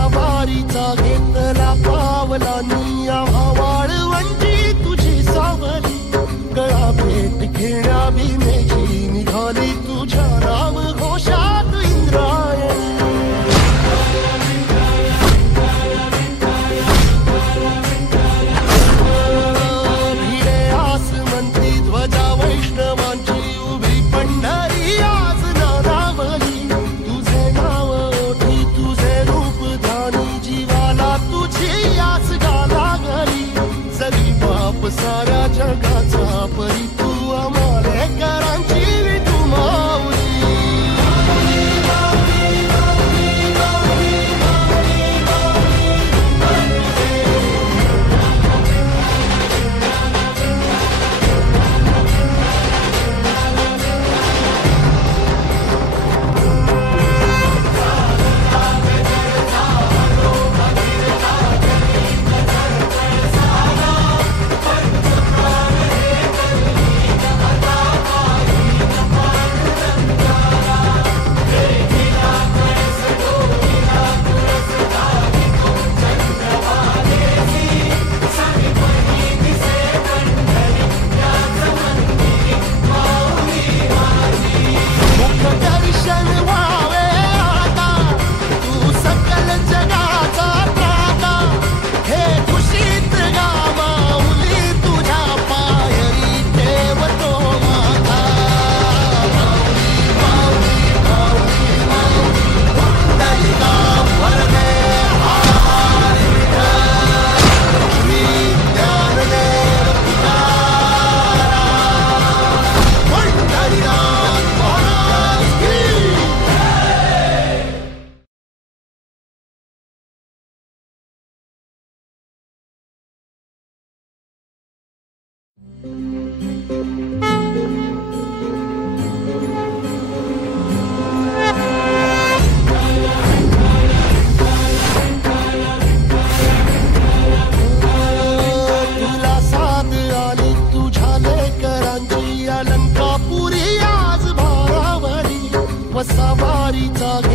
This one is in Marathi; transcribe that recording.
वसावारीचा घेतला पावला निया वाळवंटी तुझी सावली गळा भेट घेण्या भीमेची निघाली तुझ्या नाम घोषात इंद्रायणी भिडे आसमंती ध्वजा वैष्णवांची उभी पंढरी आज नानावली तुझे नाव ओठी तुझे रूप ध्यानी जीवाला तुझी आस गाला गली जरी बाप साऱ्या जगाचा परी तू आमालेकरांची विठू माऊली वसावारीचा